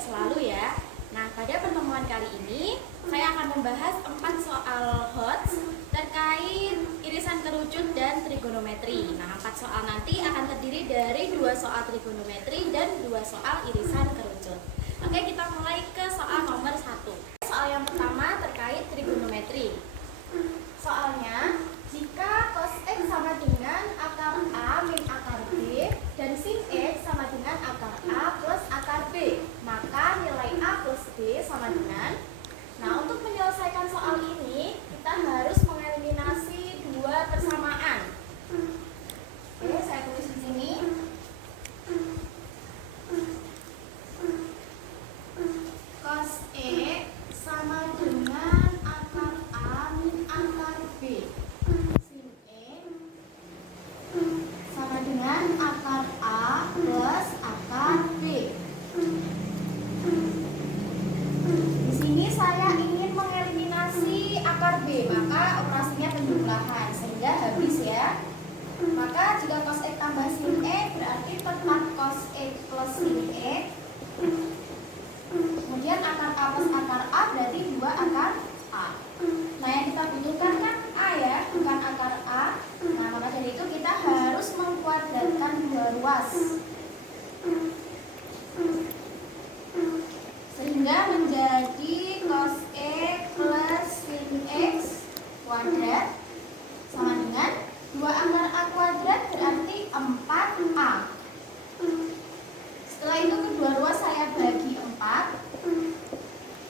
sehat selalu ya. Nah, pada pertemuan kali ini saya akan membahas 4 soal HOTS terkait irisan kerucut dan trigonometri. Nah, 4 soal nanti akan terdiri dari 2 soal trigonometri dan 2 soal irisan kerucut. Oke, kita mulai ke soal nomor 1. Soal yang pertama terkait trigonometri. Soalnya, jika cos X sama dengan akar A min akar B dan sin X sama dengan akar A plus akar B, maka nilai A plus B sama dengan. Nah, untuk menyelesaikan soal ini, kita harus mengeliminasi 2 persamaan. Oke, saya tulis di sini. Cos X sama dengan akar A min akar B. Sin X sama dengan akar A plus akar B. Di sini saya ingin mengeliminasi akar B, maka operasinya penjumlahan sehingga habis ya. Maka jika cos X tambah sin X berarti tetap cos X plus sin X. Kemudian akar A plus akar A berarti 2 akar A. Nah, yang kita butuhkan kan A ya, bukan akar A. Nah, maka dari itu kita harus mengkuadratkan 2 ruas sehingga menjadi cos X plus sin X kuadrat sama dengan 2 akar A kuadrat berarti 4A. Setelah itu kedua ruas saya bagi 4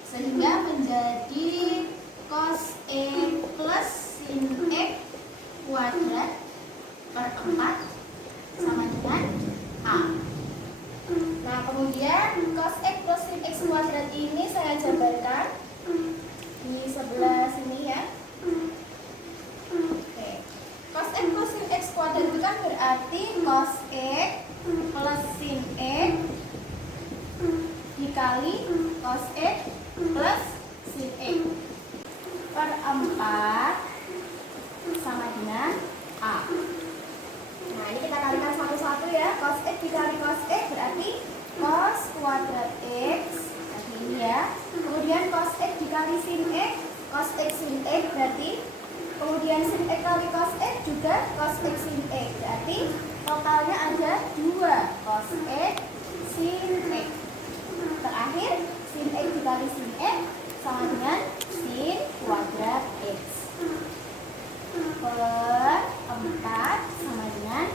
sehingga menjadi cos X plus sin X kuadrat per 4 sama dengan A. Nah, kemudian cos X plus sin X kuadrat ini saya jabarkan di sebelah sini ya. Oke. Cos X plus sin X kuadrat itu kan berarti cos X plus sin X dikali cos X plus sin X per 4 sama dengan A. Nah, ini kita kalikan satu-satu ya. Cos X dikali cos X berarti cos kuadrat X seperti ini ya. Kemudian cos X dikali sin X, cos X sin X berarti. Kemudian sin X kali cos X juga cos X sin X berarti totalnya ada 2 cos X sin X. Terakhir sin X dikali sin X sama dengan sin kuadrat X per 4 sama dengan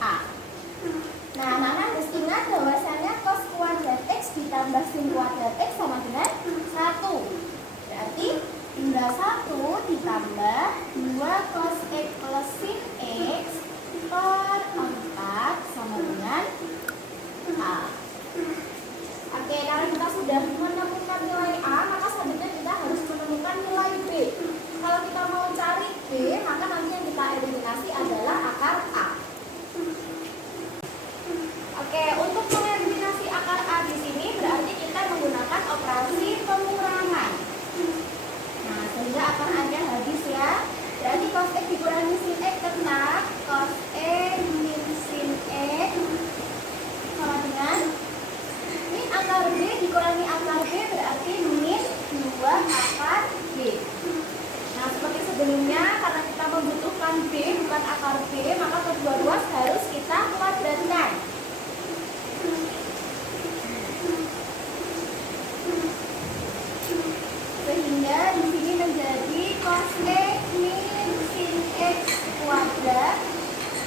A. Nah, anak-anak harus ingat bahwasannya cos kuadrat X ditambah sin kuadrat X sama dengan 1. Berarti tinggal 1 ditambah 2 cos X plus sin X per 4 sama dengan A. Oke, kalau kita sudah menemukan nilai A, maka selanjutnya kita harus menemukan nilai B. Kalau kita mau cari B, maka nanti yang kita eliminasi adalah akar A. Oke, untuk mengeliminasi akar A di sini berarti kita menggunakan operasi pengurangan. Nah, sehingga akar A-nya habis ya. Berarti cos X dikurangi sin X tetap cos X min sin X sama dengan min akar B dikurangi akar B berarti min 2 akar B. Nah, seperti sebelumnya, karena kita membutuhkan B bukan akar B, maka kedua ruas harus kita kuadratkan. Sehingga di sini menjadi cos X min sin X kuadrat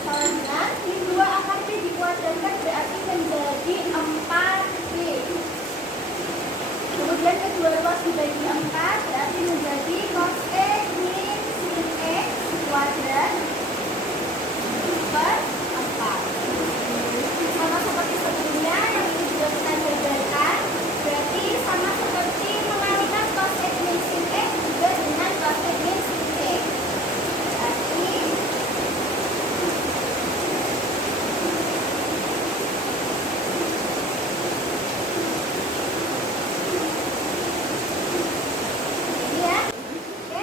sama dengan min 2 akar B dikuadratkan berarti menjadi 4B. Kemudian kedua ruas dibagi 4 berarti menjadi cos X min sin X kuadrat per 4. Sama seperti sebelumnya, yang ini juga kita jabarkan. Berarti sama seperti mengalikan cos X min sin X juga dengan cos X min sin X. Berarti ini ya. Oke,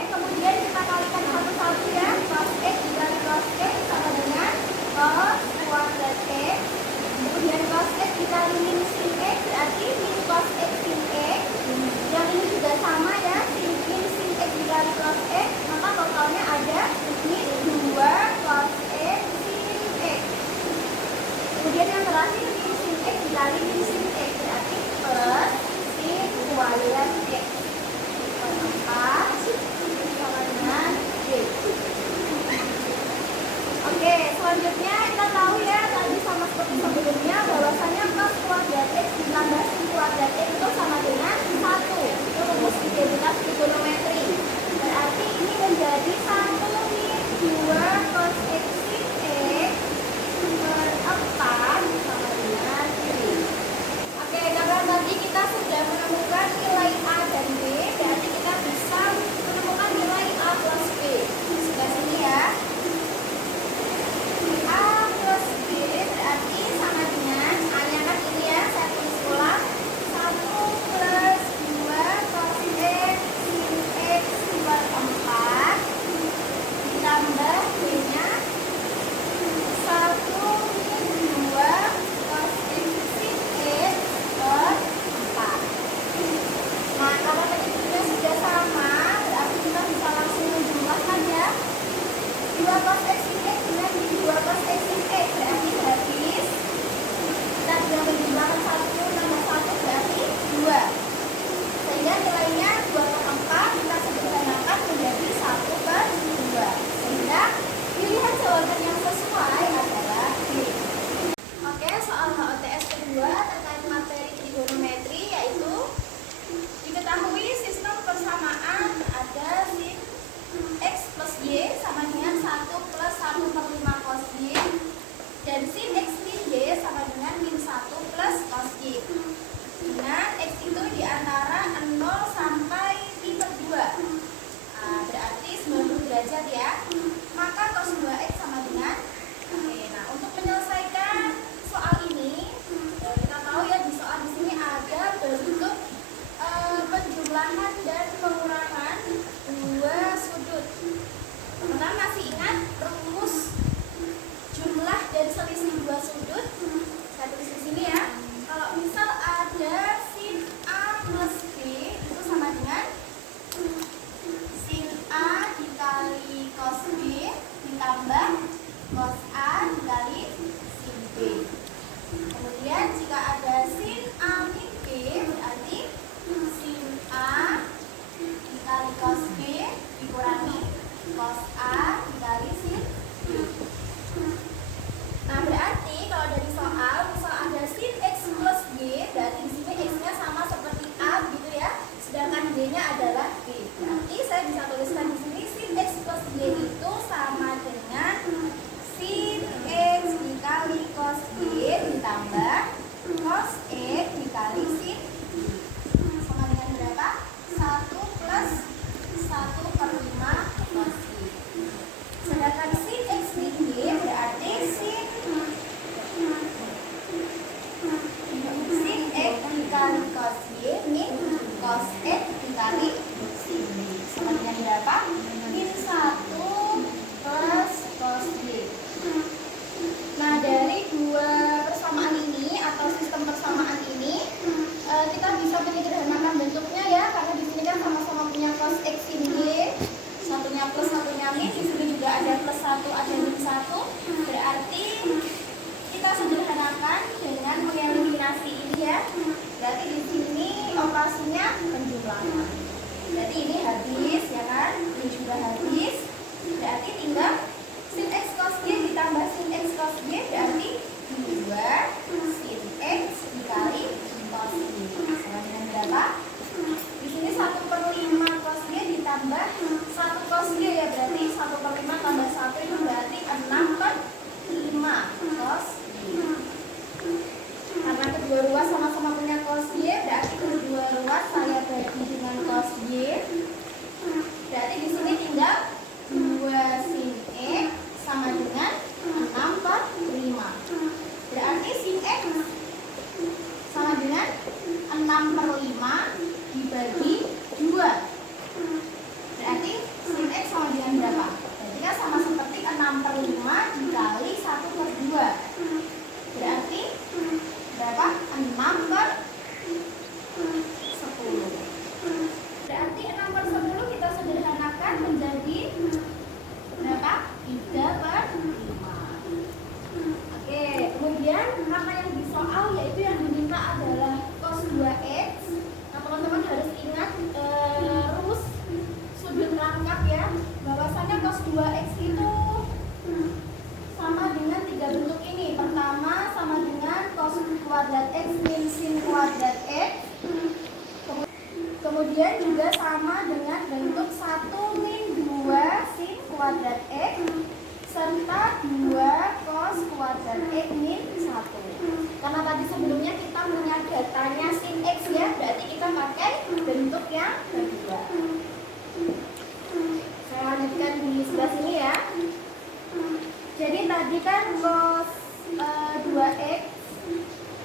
Kemudian juga sama dengan bentuk 1 min 2 sin kuadrat X serta 2 cos kuadrat X min 1. Karena tadi sebelumnya kita punya datanya sin X ya, berarti kita pakai bentuk yang kedua. Saya lanjutkan di sebelah sini ya. Jadi tadi kan cos 2X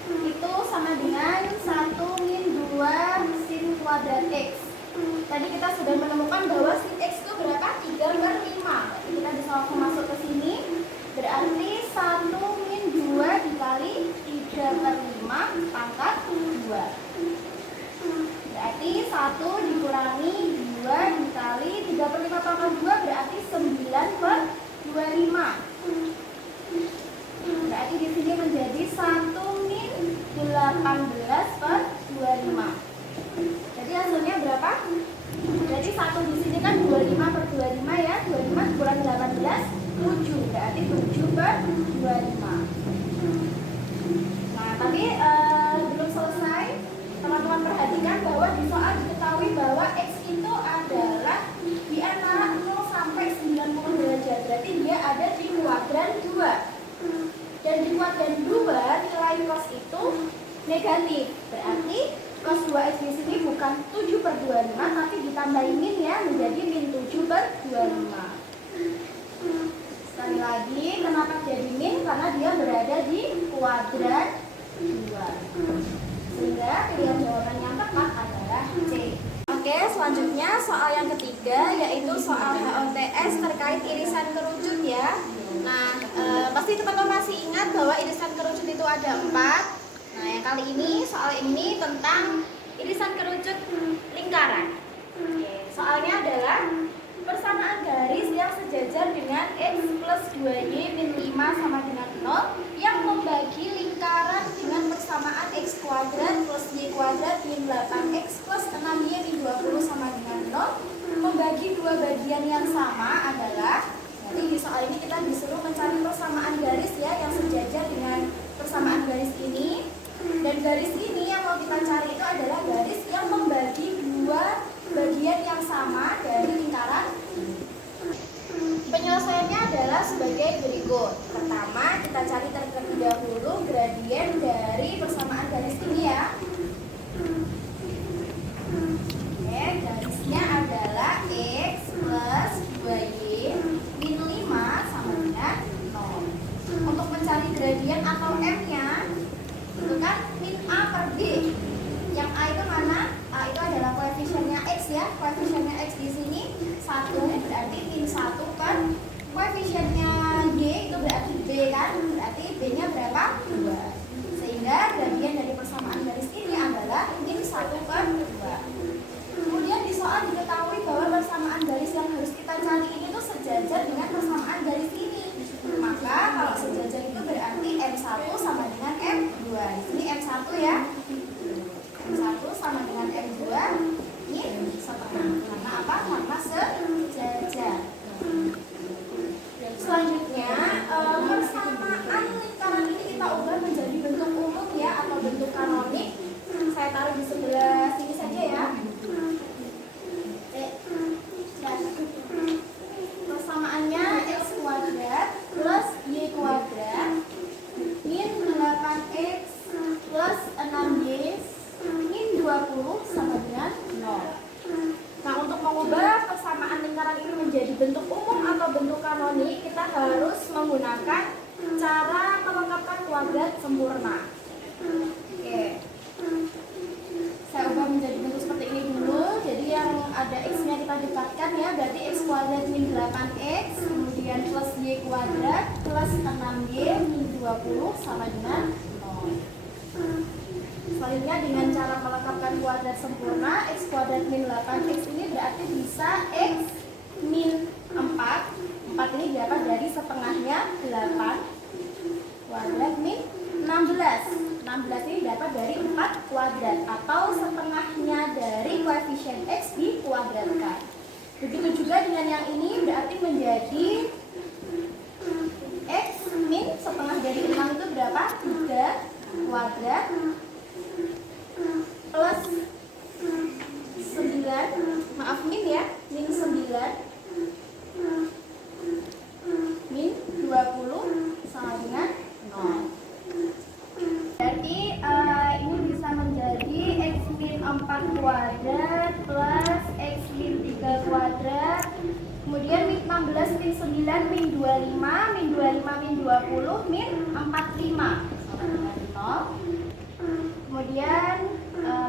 itu sama dengan 1 min 2 sin kuadrat X. Tadi kita sudah menemukan bahwa sin X itu berapa? 3/5. Jadi kita bisa langsung masuk ke sini. Berarti 1 min 2 dikali 3/5 pangkat 2. Berarti 1 dikurangi 2 dikali 3/5 pangkat 2 berarti 9/25. Berarti di sini menjadi 1 min 18/25. Jadi hasilnya berapa? Jadi 1 di sini kan 25/25 ya. 25 dikurangi 18 7. Berarti 7/25. Nah, tapi belum selesai. Teman-teman perhatikan bahwa di soal diketahui bahwa X itu adalah di antara 0 sampai 90 derajat. Berarti dia ada di kuadran 2. Dan di kuadran 2 nilai cos itu negatif. Berarti cos 2X di sini bukan 7/25 tapi ditambahin min ya, menjadi min 7/25. Sekali lagi, kenapa jadi min? Karena dia berada di kuadran 2. Sehingga pilihan jawaban yang tepat adalah C. Oke, selanjutnya soal yang ketiga yaitu soal HOTS terkait irisan kerucut ya. Nah, pasti teman-teman masih ingat bahwa irisan kerucut itu ada 4. Nah, yang kali ini soal ini tentang irisan kerucut lingkaran. Soalnya adalah persamaan garis yang sejajar dengan X plus 2Y min 5 sama dengan 0 yang membagi lingkaran dengan persamaan X kuadrat plus Y kuadrat min 8X plus 6Y min 20 sama dengan 0 membagi dua bagian yang sama adalah. Jadi di soal ini kita disuruh mencari persamaan garis ya yang sejajar dengan persamaan garis ini. Dan garis ini yang mau kita cari itu adalah garis yang membagi dua bagian yang sama dari lingkaran. Penyelesaiannya adalah sebagai berikut. Pertama, kita cari terlebih dahulu gradien dari persamaan garis ini ya. Oke, garisnya adalah X plus 2Y min 5 sama dengan 0. Untuk mencari gradien atau M-nya itu kan min A per B. Yang A itu mana? A itu adalah koefisiennya X ya. Koefisiennya X di sini 1 berarti min 1 kan. Koefisiennya G itu berarti B kan. Berarti B-nya berapa? 2. Sehingga gradien dari persamaan garis ini adalah min 1/2. Kemudian di soal diketahui bahwa persamaan garis yang harus kita cari ini tuh sejajar dengan persamaan garis ini. Maka kalau sejajar itu berarti M1 sama dengan M2. Di sini M1 ya. M1 sama dengan M2 ini setengah. Karena apa? Karena sejajar. Selanjutnya persamaan lingkaran ini kita ubah menjadi bentuk umum ya atau bentuk kanonik. Saya taruh di sebelah sini saja ya. Persamaannya X kuadrat plus Y kuadrat min 8X plus 6Y min 20 sama dengan 0. Nah, untuk mengubah persamaan lingkaran ini menjadi bentuk umum atau bentuk kanonik, kita harus menggunakan cara melengkapkan kuadrat sempurna. Oke. Saya ubah menjadi bentuk seperti ini dulu. Jadi yang ada X-nya kita dekatkan ya, berarti X kuadrat min 8X, kemudian plus Y kuadrat plus 6Y min 20 sama dengan 0. Selanjutnya dengan cara melengkapkan kuadrat sempurna, X kuadrat min 8X ini berarti bisa X min 4. 4 ini dapat dari setengahnya 8 kuadrat min 16. 16 ini dapat dari 4 kuadrat atau setengahnya dari koefisien X dikuadratkan. Begitu juga dengan yang ini berarti menjadi X min setengah dari 6 itu berapa? 3 kuadrat plus 9 kuadrat plus X min 3 kuadrat. Kemudian min 16, min 9, min 25, min 25, min 20, min 45 sama dengan 0. Kemudian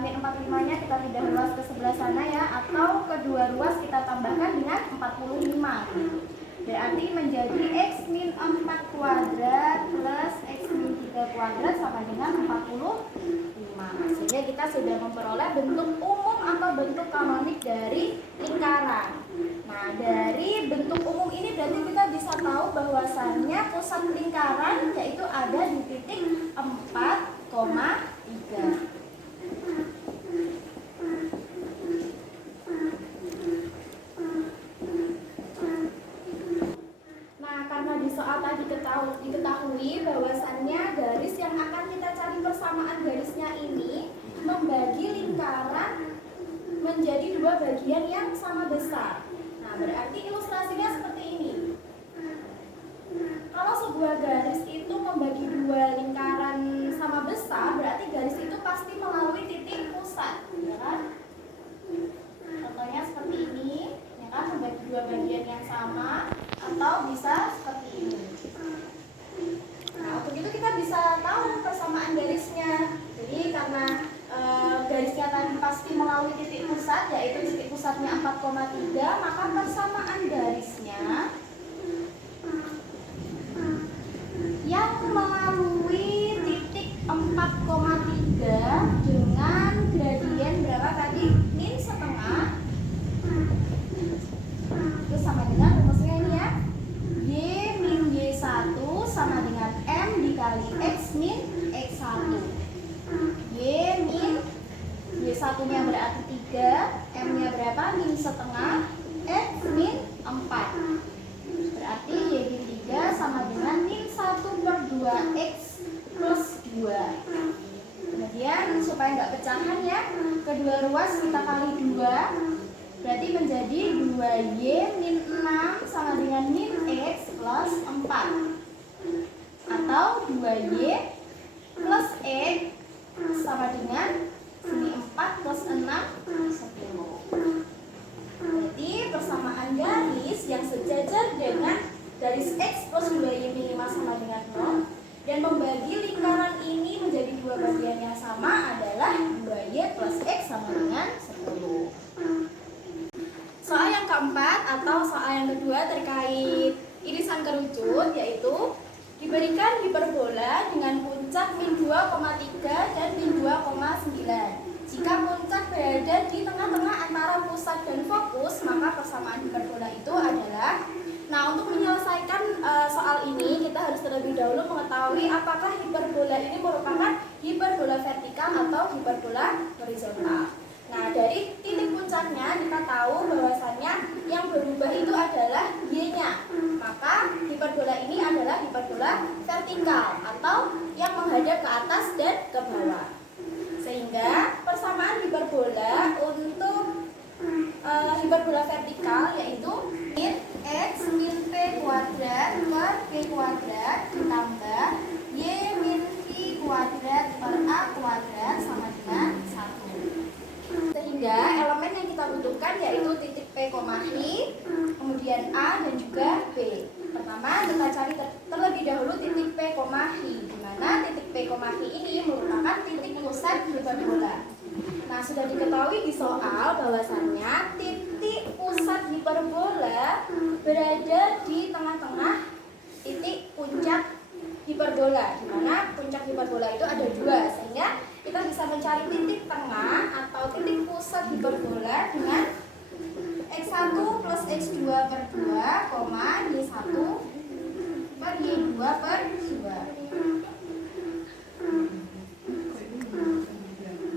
min 45-nya kita pindah ruas ke sebelah sana ya, atau kedua ruas kita tambahkan dengan 45. Berarti menjadi X min 4 kuadrat plus X min 3 kuadrat sama dengan 45. Sehingga kita sudah memperoleh bentuk umum atau bentuk kanonik dari lingkaran. Nah, dari bentuk umum ini berarti kita bisa tahu bahwasannya pusat lingkaran yaitu ada di titik 4,3. Diketahui bahwasannya garis yang akan kita cari persamaan garisnya ini membagi lingkaran menjadi dua bagian yang sama besar. Nah, berarti ilustrasinya seperti ini. Kalau sebuah garis itu membagi dua lingkaran sama besar, berarti garis itu pasti melalui titik pusat, ya kan? Contohnya seperti ini, ya kan, membagi dua bagian yang sama, atau bisa seperti ini. Nah, untuk itu kita bisa tahu persamaan garisnya. Jadi karena garisnya tadi pasti melalui titik pusat, yaitu titik pusatnya 4,3, maka persamaan garisnya yang melalui titik 4,3 dengan gradien berapa tadi? Min setengah. Itu sama dengan rumusnya ini ya. Y min Y1 sama dengan M dikali X min X1. Y min Y1 nya berarti 3, M nya berapa? Min setengah, X min 4. Berarti Y min 3 sama dengan min 1/2X plus 2. Kemudian supaya nggak pecahan ya, kedua ruas kita kali 2, berarti menjadi 2Y min 6 sama dengan min X plus 4. Atau 2Y plus X sama dengan ini 4 plus 6, 10. Jadi persamaan garis yang sejajar dengan garis X plus 2Y min 5 sama dengan 0 dan membagi lingkaran ini menjadi dua bagian yang sama adalah 2Y plus X sama dengan 10. Soal yang keempat atau soal yang kedua terkait irisan kerucut, yaitu diberikan hiperbola dengan puncak min 2,3 dan min 2,9. Jika puncak berada di tengah-tengah antara pusat dan fokus, maka persamaan hiperbola itu adalah. Nah, untuk menyelesaikan soal ini, kita harus terlebih dahulu mengetahui apakah hiperbola ini merupakan hiperbola vertikal atau hiperbola horizontal. Nah, dari titik puncaknya kita tahu bahwasannya yang berubah itu adalah Y-nya. Maka hiperbola ini adalah hiperbola vertikal atau yang menghadap ke atas dan ke bawah. Sehingga persamaan hiperbola untuk hiperbola vertikal yaitu min X min P kuadrat per Q kuadrat ditambah Y min Q kuadrat per A kuadrat sama dengan 1. Sehingga elemen yang kita butuhkan yaitu titik P, I, kemudian A dan juga B. Pertama kita cari terlebih dahulu titik P, I, di mana titik P, I ini merupakan titik pusat hiperbola. Nah, sudah diketahui di soal bahwasannya titik pusat hiperbola berada di tengah-tengah titik puncak hiperbola, di mana puncak hiperbola itu ada dua, sehingga kita bisa mencari titik tengah atau titik pusat hiperbola dengan X1 plus X2 per 2, Y1 per Y2 per 2.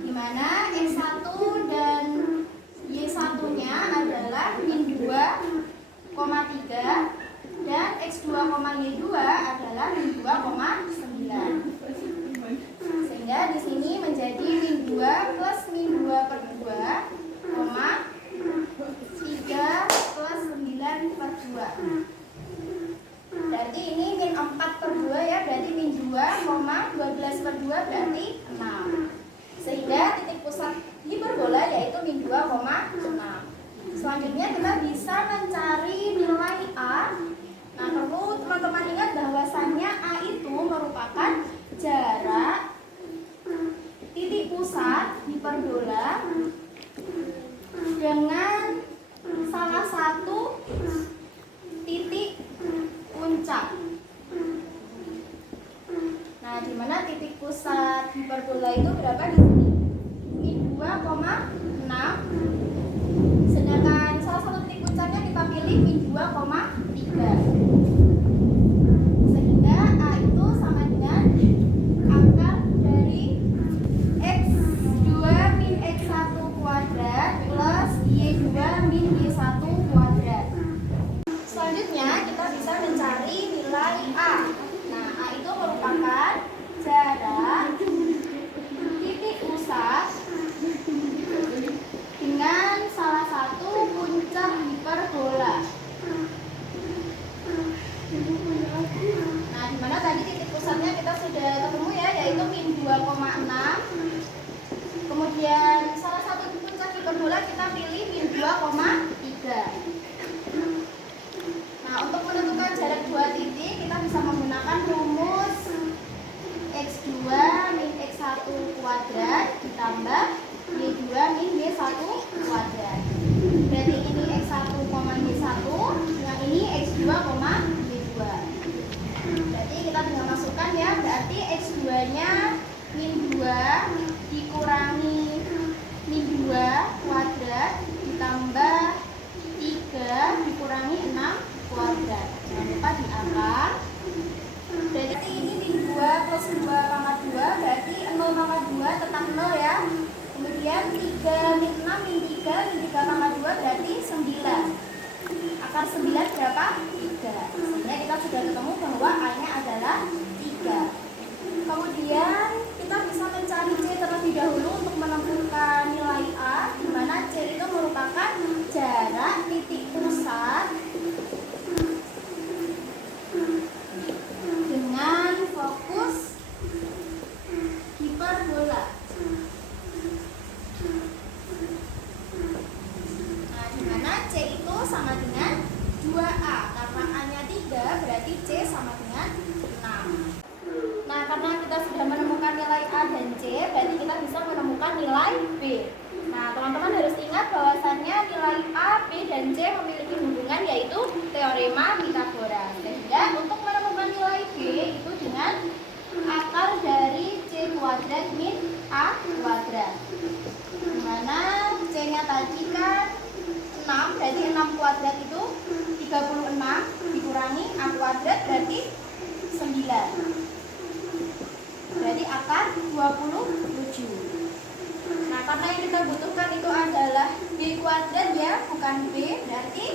Di mana X1 dan Y1 nya adalah min 2,3 dan X2, Y2 adalah min 2,9. Sehingga di sini menjadi min 2 plus min 2 per 2, 3 plus 9 per 2. Berarti ini min 4 per 2 ya, berarti min 2, 12 per 2 berarti 6. Sehingga titik pusat hiperbola yaitu selanjutnya kita bisa mencari nilai A. Nah, perlu teman-teman ingat bahwasannya A itu merupakan jarak titik pusat hiperbola dengan salah satu titik puncak. Nah, di mana titik pusat hiperbola itu berapa di sini? Ini 2,6. Sedangkan salah satu titik puncaknya kita pilih min 2,3. Sehingga A itu sama dengan akar dari X2 min X1 kuadrat plus Y2 min Y1 kuadrat. Selanjutnya kita bisa mencari nilai A. Nah, A itu merupakan jarak titik pusat dengan salah satu puncak hiperbola. Nah, dimana tadi titik pusatnya kita sudah ketemu ya, yaitu min 2,6. Kemudian salah satu puncak hiperbola kita pilih min 2,3. Nah, untuk menentukan jarak dua titik kita bisa menggunakan rumus X2 min X1 kuadrat ditambah Y2 min Y1 kuadrat. Berarti ini X1, Y1, yang ini X2, Y2. Berarti kita tinggal masukkan ya, berarti X2 nya min 2 dikurangi min 2 kuadrat ditambah 3 dikurangi 6 kuadrat. Jangan lupa diangkat. Berarti ini min 2 plus 2,2 berarti 0,2 tetap 0 ya. Kemudian 3 min 6 min 3 min 3,2 berarti 9. Akar 9 berapa? 3. Sehingga kita sudah ketemu bahwa A-nya adalah 3. Kemudian kita bisa mencari C terlebih dahulu untuk menentukan nilai A, di mana C itu merupakan jarak titik pusat dengan fokus hiperbola. Nah, di mana C itu sama dengan 2A. Karena A-nya 3, berarti C sama dengan 6. Nah, karena kita sudah menemukan nilai A dan C, berarti kita bisa menemukan nilai B. Nah, teman-teman harus ingat bahwasannya nilai A, B, dan C memiliki hubungan yaitu teorema Pythagoras. Sehingga untuk menemukan nilai B itu dengan akar dari C kuadrat min A kuadrat. Dimana C-nya tadi kan 6, berarti 6 kuadrat itu 36 dikurangi A kuadrat berarti 9. Berarti akar 27. Nah, karena yang kita butuhkan itu adalah B kuadrat ya, bukan B. Berarti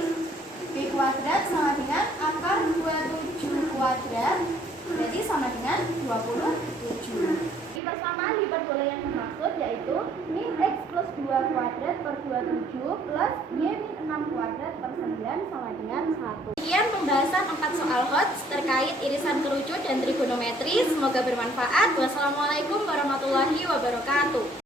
B kuadrat sama dengan akar 27 kuadrat. Berarti sama dengan 27. Persamaan hiperbola yang dimaksud yaitu min X plus 2 kuadrat per 27 plus Y min 6 kuadrat per 9 sama dengan 1. Sekian pembahasan 4 soal HOTS terkait irisan kerucut dan trigonometri. Semoga bermanfaat. Wassalamualaikum warahmatullahi wabarakatuh.